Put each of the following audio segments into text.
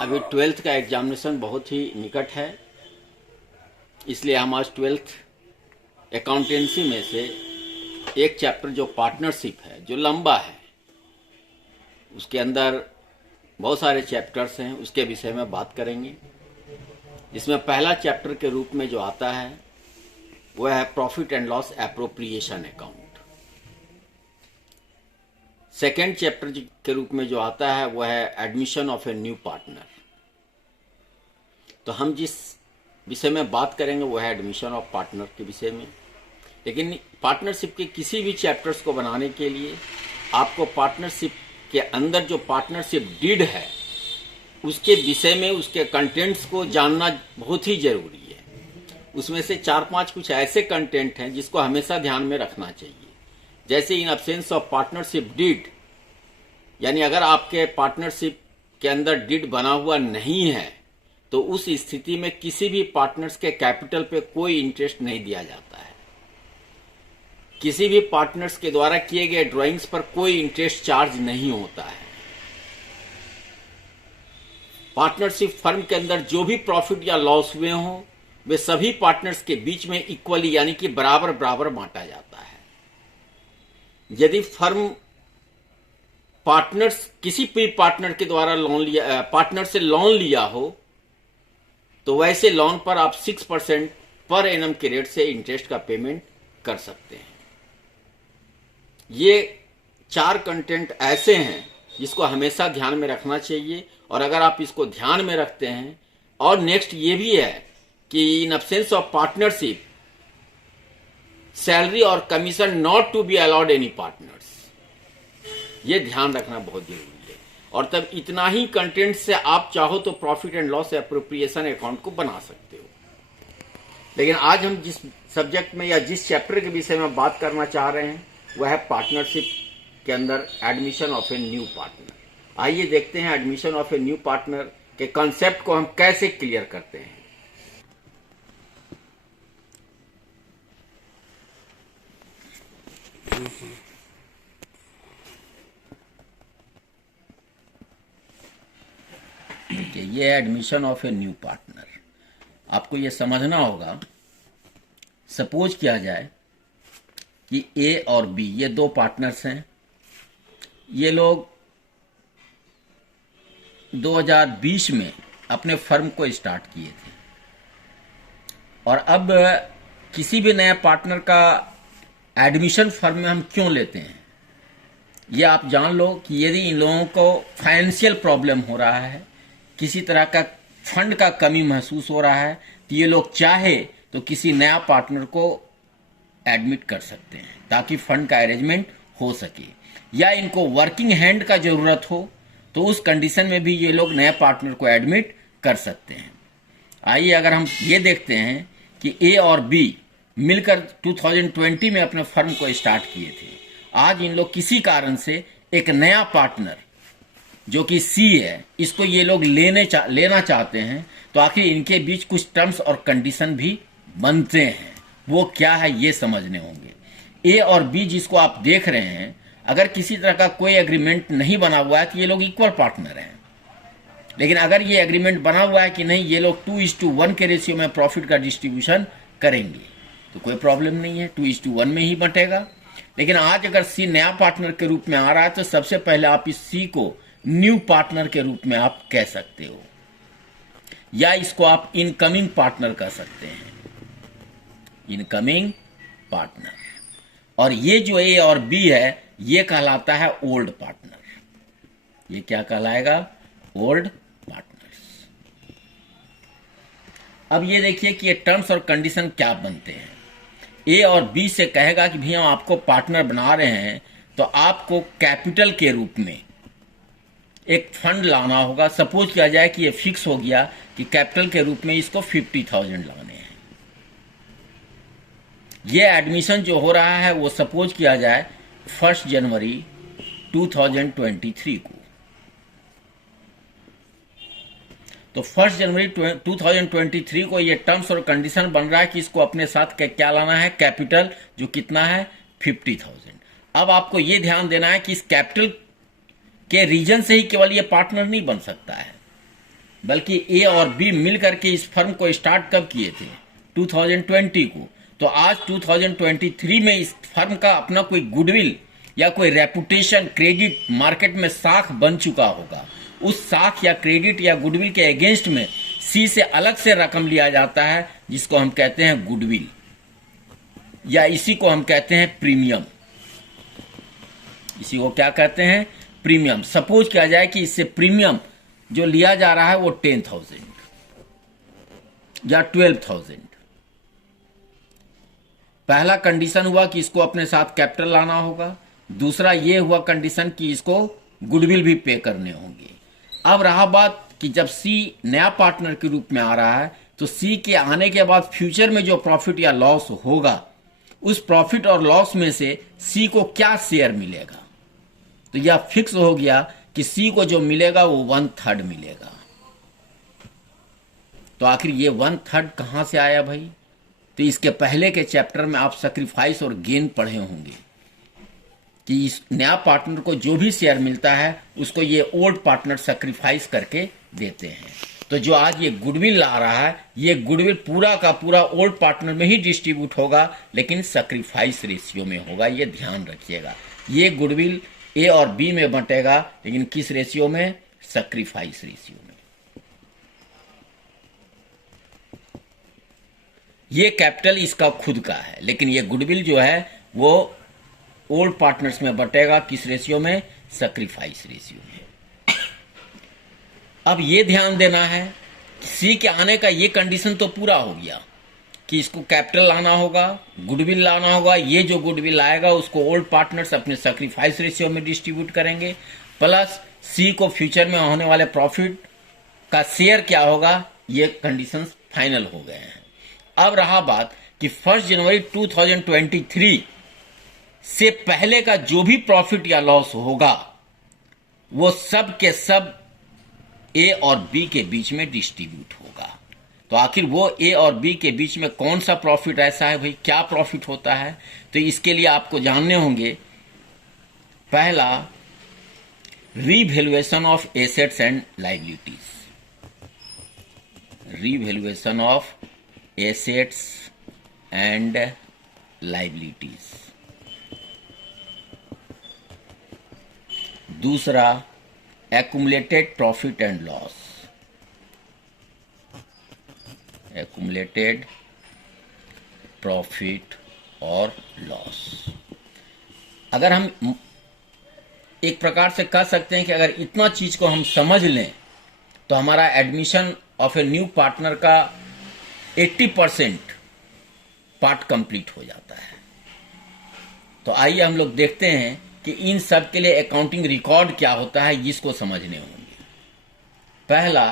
अभी 12th का examination बहुत ही निकट है, इसलिए हम आज 12th अकाउंटेंसी में से एक चैप्टर जो पार्टनरशिप है, जो लंबा है, उसके अंदर बहुत सारे चैप्टर्स हैं, उसके विषय में बात करेंगे। इसमें पहला चैप्टर के रूप में जो आता है वह है profit and loss appropriation account. Second chapter के रूप में जो आता है वह है admission of a new partner. तो हम जिस विषय में बात करेंगे वह है एडमिशन ऑफ पार्टनर के विषय में। लेकिन पार्टनरशिप के किसी भी चैप्टर्स को बनाने के लिए आपको पार्टनरशिप के अंदर जो पार्टनरशिप डीड है उसके विषय में, उसके कंटेंट्स को जानना बहुत ही जरूरी है। उसमें से 4-5 कुछ ऐसे कंटेंट हैं जिसको हमेशा ध्यान में रखना चाहिए। जैसे in absence of partnership deed, यानी अगर आपके पार्टनरशिप के अंदर डीड बना हुआ नहीं है तो उस स्थिति में किसी भी पार्टनर्स के कैपिटल पे कोई इंटरेस्ट नहीं दिया जाता है। किसी भी पार्टनर्स के द्वारा किए गए ड्राइंग्स पर कोई इंटरेस्ट चार्ज नहीं होता है। पार्टनरशिप फर्म के अंदर जो भी प्रॉफिट या लॉस हुए हों वे सभी पार्टनर्स के बीच में इक्वली यानी कि बराबर बराबर बांटा जाता है। यदि फर्म पार्टनर्स किसी भी पार्टनर के द्वारा पार्टनर से लोन लिया हो तो वैसे लोन पर आप 6% पर एनम के रेट से इंटरेस्ट का पेमेंट कर सकते हैं। ये 4 कंटेंट ऐसे हैं जिसको हमेशा ध्यान में रखना चाहिए, और अगर आप इसको ध्यान में रखते हैं, और नेक्स्ट ये भी है कि in absence of partnership salary और commission not to be allowed any partners, ये ध्यान रखना बहुत जरूरी है। और तब इतना ही कंटेंट से आप चाहो तो profit and loss appropriation account को बना सकते हो। लेकिन आज हम जिस सब्जेक्ट में या जिस चैप्टर के विषय में बात करना चाह रहे हैं वह है पार्टनरशिप के अंदर admission of a new partner. आइए देखते हैं admission of a new partner के कॉन्सेप्ट को हम कैसे क्लियर करते हैं। ये admission of a new partner, आपको ये समझना होगा। सपोज किया जाए कि ए और बी ये 2 पार्टनर्स हैं। ये लोग 2020 में अपने फर्म को स्टार्ट किए थे, और अब किसी भी नए पार्टनर का एडमिशन फर्म में हम क्यों लेते हैं, ये आप जान लो कि यदि इन लोगों को फाइनेंशियल प्रॉब्लम हो रहा है, किसी तरह का फंड का कमी महसूस हो रहा है, तो ये लोग चाहे तो किसी नया पार्टनर को एडमिट कर सकते हैं ताकि फंड का अरेंजमेंट हो सके, या इनको वर्किंग हैंड का जरूरत हो तो उस कंडीशन में भी ये लोग नए पार्टनर को एडमिट कर सकते हैं। आइए अगर हम ये देखते हैं कि ए और बी मिलकर 2020 में अपने फर्म को स्टार्ट किए थे। आज इन लोग किसी कारण से एक नया पार्टनर जो कि सी है, इसको ये लोग लेना चाहते हैं, तो आखिर इनके बीच कुछ टर्म्स और कंडीशन भी बनते हैं। वो क्या है ये समझने होंगे। ए और बी जिसको आप देख रहे हैं, अगर किसी तरह का कोई एग्रीमेंट नहीं बना हुआ है तो ये लोग इक्वल पार्टनर हैं। लेकिन अगर ये एग्रीमेंट बना हुआ है कि नहीं, ये लोग 2:1 के रेशियो में प्रॉफिट का डिस्ट्रीब्यूशन करेंगे, तो कोई प्रॉब्लम नहीं है, 2:1 में ही बंटेगा। लेकिन आज अगर सी नया पार्टनर के रूप में आ रहा है तो सबसे पहले आप इस सी को न्यू पार्टनर के रूप में आप कह सकते हो, या इसको आप इनकमिंग पार्टनर कह सकते हैं, इनकमिंग पार्टनर। और ये जो ए और बी है ये कहलाता है ओल्ड पार्टनर। ये क्या कहलाएगा? Old partners. अब ये देखिए कि ये टर्म्स और कंडीशन क्या बनते हैं। ए और बी से कहेगा कि भैया हम आपको पार्टनर बना रहे हैं तो आपको कैपिटल के रूप में एक फंड लाना होगा। सपोज किया जाए कि ये फिक्स हो गया कि कैपिटल के रूप में इसको 50,000 लाने हैं। ये एडमिशन जो हो रहा है वो सपोज किया जाए 1 जनवरी 2023 को। तो 1 जनवरी 2023 को ये टर्म्स और कंडीशन बन रहा है कि इसको अपने साथ क्या लाना है, कैपिटल जो कितना है 50,000। अब आपको ये ध्यान देना है कि इस कैपिटल के रीजन से ही केवल ये पार्टनर नहीं बन सकता है। बल्कि ए और बी मिलकर के इस फर्म को स्टार्ट कब किए थे? 2020 को। तो आज 2023 में इस फर्म का अपना कोई गुडविल या कोई रेपुटेशन, क्रेडिट मार्केट में साख बन चुका होगा। उस साख या क्रेडिट या गुडविल के अगेंस्ट में सी से अलग से रकम लिया जाता है, जिसको हम कहते हैं गुडविल, या इसी को हम कहते हैं प्रीमियम। इसी को क्या कहते हैं? प्रीमियम। सपोज किया जाए कि इससे प्रीमियम जो लिया जा रहा है वो 10,000 या 12,000। पहला कंडीशन हुआ कि इसको अपने साथ कैपिटल लाना होगा। दूसरा ये हुआ कंडीशन कि इसको गुडविल भी पे करने होंगे। अब रहा बात कि जब सी नया पार्टनर के रूप में आ रहा है, तो सी के आने के बाद फ्यूचर में जो प्रॉफिट या लॉस होगा, उस प्रॉफिट और लॉस में से सी को क्या शेयर मिलेगा? तो यह फिक्स हो गया कि सी को जो मिलेगा वो 1/3 मिलेगा। तो आखिर ये 1/3 कहां से आया भाई? तो इसके पहले के चैप्टर में आप सैक्रिफाइस और गेन पढ़े होंगे कि इस नया पार्टनर को जो भी शेयर मिलता है उसको ये ओल्ड पार्टनर सैक्रिफाइस करके देते हैं। तो जो आज ये गुडविल ला रहा है, ये गुडविल पूरा का पूरा ओल्ड पार्टनर में ही डिस्ट्रीब्यूट होगा, लेकिन सैक्रिफाइस रेशियो में होगा। ये ध्यान रखिएगा। ये गुडविल ए और बी में बंटेगा, लेकिन किस रेशियो में? सैक्रिफाइस रेशियो में। ये कैपिटल इसका खुद का है, लेकिन ये गुडविल जो है वो ओल्ड पार्टनर्स में बटेगा। किस रेशियो में? सैक्रिफाइस रेशियो में। अब ये ध्यान देना है कि सी के आने का ये कंडीशन तो पूरा हो गया कि इसको कैपिटल लाना होगा, गुडविल लाना होगा। ये जो गुडविल आएगा उसको ओल्ड पार्टनर्स अपने सैक्रिफाइस रेशियो में डिस्ट्रीब्यूट करेंगे, प्लस सी को फ्यूचर में होने वाले प्रॉफिट का शेयर क्या होगा। ये कंडीशंस फाइनल हो गए हैं। अब रहा बात कि 1 जनवरी 2023 से पहले का जो भी प्रॉफिट या लॉस होगा वो सब के सब ए और बी के बीच में डिस्ट्रीब्यूट होगा। तो आखिर वो ए और बी के बीच में कौन सा प्रॉफिट ऐसा है भाई? क्या प्रॉफिट होता है? तो इसके लिए आपको जानने होंगे, पहला, revaluation of assets and liabilities. Revaluation of assets and liabilities. दूसरा, accumulated profit and loss। accumulated profit और लॉस। अगर हम एक प्रकार से कह सकते हैं कि अगर इतना चीज को हम समझ लें तो हमारा admission of a new partner का 80% पार्ट कंप्लीट हो जाता है। तो आइए हम लोग देखते हैं कि इन सब के लिए अकाउंटिंग रिकॉर्ड क्या होता है, इसको समझने होंगे। पहला,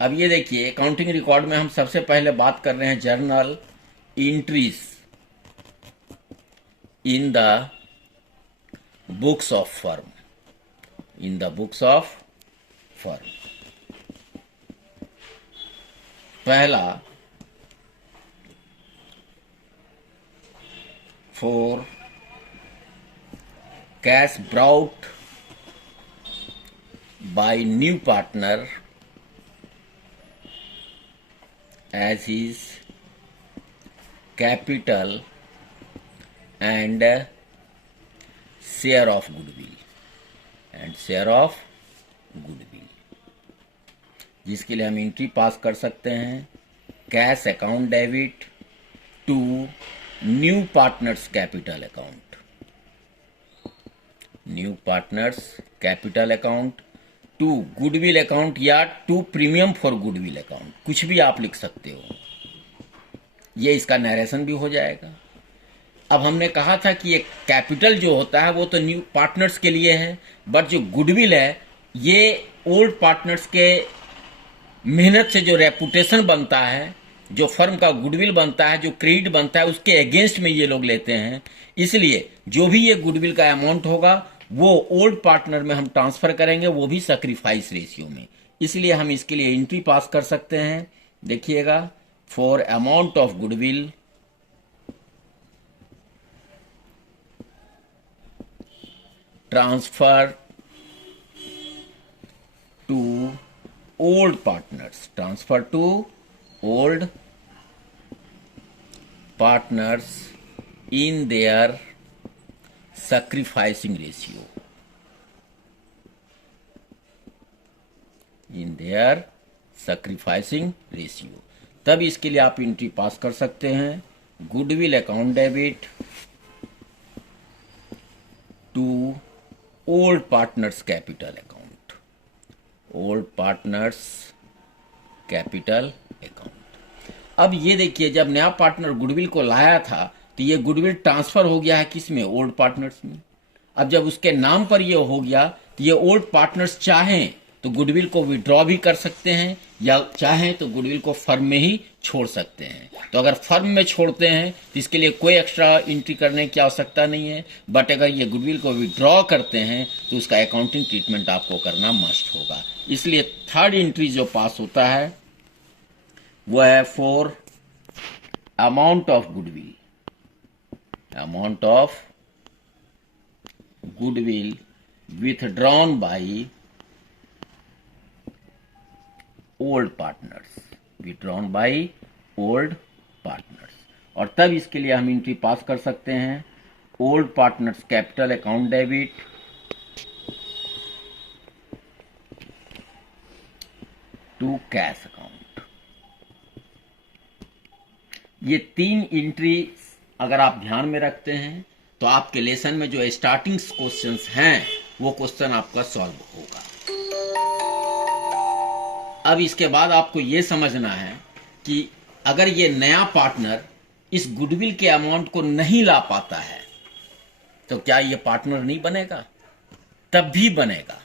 अब ये देखिए, अकाउंटिंग रिकॉर्ड में हम सबसे पहले बात कर रहे हैं journal entries in the books of firm. In the books of firm. पहला, for cash brought by new partner as his capital and share of goodwill जिसके लिए हम एंट्री पास कर सकते हैं, cash account debit to new partners capital account. New partners capital account to goodwill account या to premium for goodwill account, कुछ भी आप लिख सकते हो। ये इसका नरेशन भी हो जाएगा। अब हमने कहा था कि ये कैपिटल जो होता है वो तो न्यू पार्टनर्स के लिए है, बट जो गुडविल है ये ओल्ड पार्टनर्स के मेहनत से जो रेपुटेशन बनता है, जो फर्म का गुडविल बनता है, जो क्रेडिट बनता है, उसके अगेंस्ट में ये लोग लेते हैं। इसलिए जो भी ये गुडविल का अमाउंट होगा वो ओल्ड पार्टनर में हम ट्रांसफर करेंगे, वो भी सैक्रिफाइस रेशियो में। इसलिए हम इसके लिए एंट्री पास कर सकते हैं। देखिएगा, for amount of goodwill transfer to old partners, transfer to old partners in their sacrificing ratio, in their sacrificing ratio। तब इसके लिए आप एंट्री पास कर सकते हैं, goodwill account debit to old partners capital account, old partners capital account. अब ये देखिए, जब नया पार्टनर गुडविल को लाया था तो ये गुडविल ट्रांसफर हो गया है किस में, ओल्ड पार्टनर्स में। अब जब उसके नाम पर ये हो गया तो ये ओल्ड पार्टनर्स चाहें तो गुडविल को विड्रॉ भी कर सकते हैं, या चाहें तो गुडविल को फर्म में ही छोड़ सकते हैं। तो अगर फर्म में छोड़ते हैं तो इसके लिए कोई एक्स्ट्रा एंट्री करने की आवश्यकता नहीं है, बट अगर ये गुडविल को विड्रॉ करते हैं तो उसका अकाउंटिंग ट्रीटमेंट आपको करना मस्ट होगा। इसलिए थर्ड एंट्री जो पास होता है वो है for amount of goodwill, amount of goodwill withdrawn by old partners, withdrawn by old partners। और तब इसके लिए हम एंट्री पास कर सकते हैं old partners capital account debit to cash account. ये तीन एंट्री अगर आप ध्यान में रखते हैं तो आपके लेसन में जो स्टार्टिंग क्वेश्चंस हैं वो क्वेश्चन आपका सॉल्व होगा। अब इसके बाद आपको ये समझना है कि अगर ये नया पार्टनर इस गुडविल के अमाउंट को नहीं ला पाता है तो क्या ये पार्टनर नहीं बनेगा? तब भी बनेगा,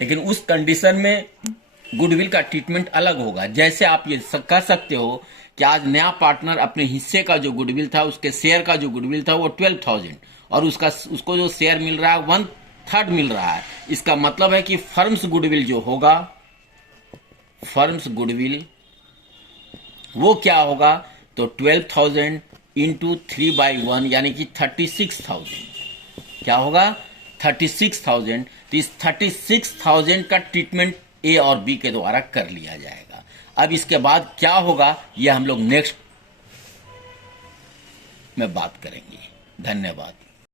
लेकिन उस कंडीशन में गुडविल का ट्रीटमेंट अलग होगा। जैसे आप ये कह सकते हो कि आज नया पार्टनर अपने हिस्से का जो गुडविल था, उसके शेयर का जो गुडविल था वो 12,000 और उसको जो शेयर मिल रहा है 1/3 मिल रहा है। इसका मतलब है कि फर्म्स गुडविल जो होगा, फर्म्स गुडविल वो क्या होगा, तो 12,000 इंटू 3/1 यानी कि 36,000 क्या होगा, 36,000। तो इस 36,000 का ट्रीटमेंट ए और बी के द्वारा कर लिया जाएगा। अब इसके बाद क्या होगा यह हम लोग नेक्स्ट में बात करेंगे। धन्यवाद।